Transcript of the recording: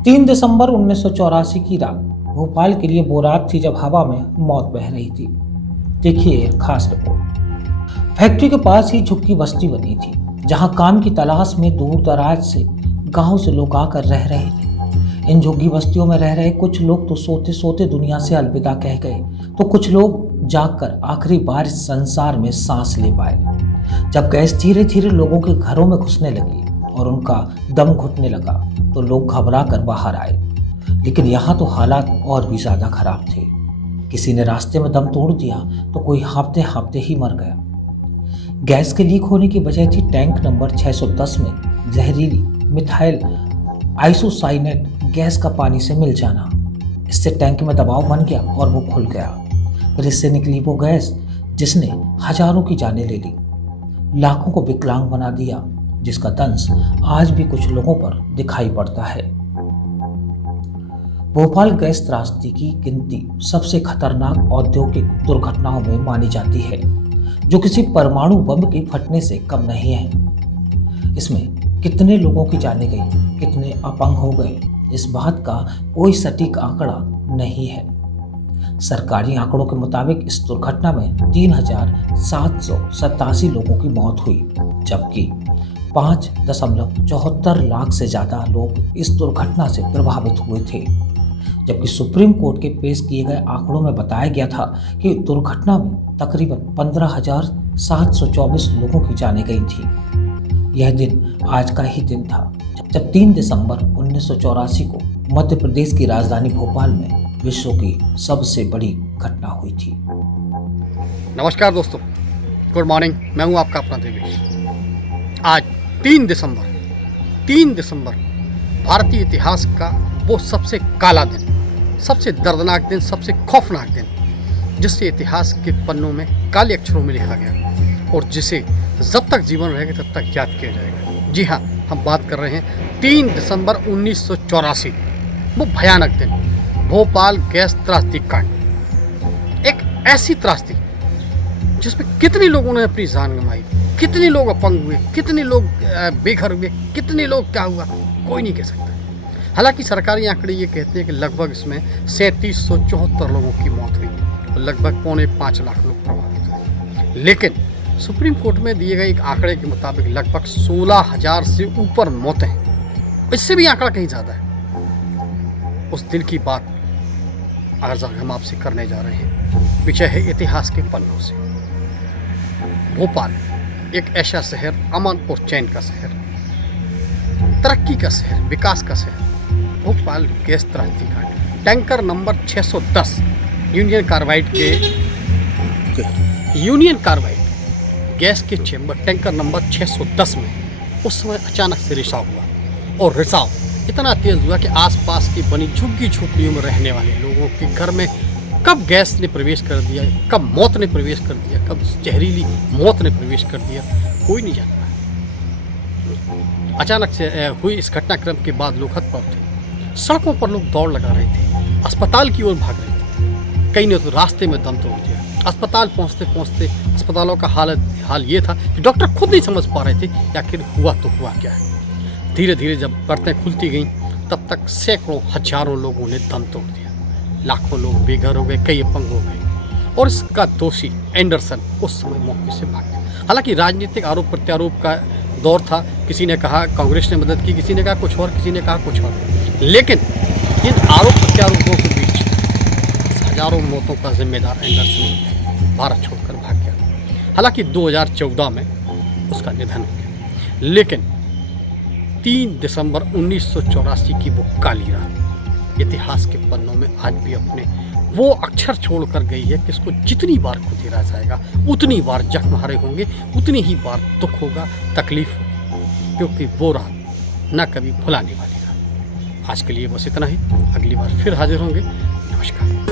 3 दिसंबर 1984 की रात भोपाल के लिए वो रात थी जब हवा में मौत बह रही थी। देखिए एक खास रिपोर्ट। फैक्ट्री के पास ही झुग्गी बस्ती बनी थी, जहां काम की तलाश में दूर दराज से गांव से लोग आकर रह रहे थे। इन झुग्गी बस्तियों में रह रहे कुछ लोग तो सोते सोते दुनिया से अलविदा कह गए, तो कुछ लोग जागकर आखिरी बार इस संसार में सांस ले पाए। जब गैस धीरे धीरे लोगों के घरों में घुसने लगी और उनका दम घुटने लगा, तो लोग घबरा कर बाहर आए। लेकिन यहाँ तो हालात और भी ज्यादा खराब थे। किसी ने रास्ते में दम तोड़ दिया, तो कोई हाँफते हाँफते ही मर गया। गैस के लीक होने की वजह थी टैंक नंबर 610 में जहरीली मिथाइल आइसोसाइनेट गैस का पानी से मिल जाना। इससे टैंक में दबाव बन गया और वो खुल गया। फिर इससे निकली वो गैस जिसने हजारों की जानें ले ली, लाखों को विकलांग बना दिया, जिसका दंश आज भी कुछ लोगों पर दिखाई पड़ता है। भोपाल गैस त्रासदी की गिनती सबसे खतरनाक औद्योगिक दुर्घटनाओं में मानी जाती है, जो किसी परमाणु बम के फटने से कम नहीं है। इसमें कितने लोगों की जानें गई, कितने अपंग हो गए, इस बात का कोई सटीक आंकड़ा नहीं है। सरकारी आंकड़ों के मुताबिक इस दुर्घटना में 3,787 लोगों की मौत हुई, जबकि 5.74 लाख से ज्यादा लोग इस दुर्घटना से प्रभावित हुए थे। जबकि सुप्रीम कोर्ट के पेश किए गए आंकड़ों में बताया गया था कि दुर्घटना में तकरीबन 15,724 लोगों की जानें गई थी। यह दिन आज का ही दिन था जब 3 दिसंबर 1984 को मध्य प्रदेश की राजधानी भोपाल में विश्व की सबसे बड़ी घटना हुई थी। नमस्कार दोस्तों, गुड मॉर्निंग। मैं हूं आपका अपना देवेश। आज 3 दिसंबर भारतीय इतिहास का वो सबसे काला दिन, सबसे दर्दनाक दिन, सबसे खौफनाक दिन, जिससे इतिहास के पन्नों में काले अक्षरों में लिखा गया और जिसे जब तक जीवन रहेगा तब तक याद किया जाएगा। जी हाँ, हम बात कर रहे हैं 3 दिसंबर 1984, वो भयानक दिन, भोपाल गैस त्रासदी कांड। एक ऐसी त्रासदी जिसमें कितने लोगों ने अपनी जान गंवाई, कितने लोग अपंग हुए, कितने लोग बेघर हुए, कितने लोग क्या हुआ, कोई नहीं कह सकता। हालांकि सरकारी आंकड़े ये कहते हैं कि लगभग इसमें 3774 लोगों की मौत हुई और लगभग 4.25 लाख लोग प्रभावित हुए। लेकिन सुप्रीम कोर्ट में दिए गए एक आंकड़े के मुताबिक लगभग 16,000 से ऊपर मौतें, इससे भी आंकड़ा कहीं ज़्यादा है। उस दिन की बात आज हम आपसे करने जा रहे हैं। विषय है इतिहास के पन्नों से। भोपाल एक ऐसा शहर, अमन और चैन का शहर, तरक्की का शहर, विकास का शहर। भोपाल गैस त्रासदी कांड, tanker number 610 union carbide gas के चेंबर टैंकर नंबर 610 में उस समय अचानक से रिसाव हुआ और रिसाव इतना तेज हुआ कि आसपास की बनी झुग्गी झोपड़ियों में रहने वाले लोगों के घर में कब गैस ने प्रवेश कर दिया, कब मौत ने प्रवेश कर दिया, कब जहरीली मौत ने प्रवेश कर दिया, कोई नहीं जानता। अचानक से हुई इस घटनाक्रम के बाद लोग हतप्रभ थे। सड़कों पर लोग दौड़ लगा रहे थे, अस्पताल की ओर भाग रहे थे। कई ने तो रास्ते में दम तोड़ दिया। अस्पताल पहुंचते पहुंचते अस्पतालों का हाल ये था कि डॉक्टर खुद नहीं समझ पा रहे थे कि आखिर हुआ तो हुआ क्या है। धीरे धीरे जब परतें खुलती गईं, तब तक सैकड़ों हजारों लोगों ने दम तोड़ दिया। लाखों लोग बेघर हो गए, कई अपंग हो गए और इसका दोषी एंडरसन उस समय मौके से भाग गया। हालांकि राजनीतिक आरोप प्रत्यारोप का दौर था। किसी ने कहा कांग्रेस ने मदद की, किसी ने कहा कुछ और, किसी ने कहा कुछ और। लेकिन इन आरोप प्रत्यारोपों के बीच हजारों मौतों का जिम्मेदार एंडरसन भारत छोड़कर भाग गया। हालांकि 2014 में उसका निधन हो गया। लेकिन 3 दिसंबर 1984 की वो काली रात इतिहास के पन्नों में आज भी अपने वो अक्षर छोड़कर गई है कि इसको जितनी बार खुदेरा जाएगा, उतनी बार जख्म हरे होंगे, उतनी ही बार दुख होगा, तकलीफ होगी, क्योंकि वो रात न कभी भुलाने वाली रात। आज के लिए बस इतना ही। अगली बार फिर हाजिर होंगे। नमस्कार।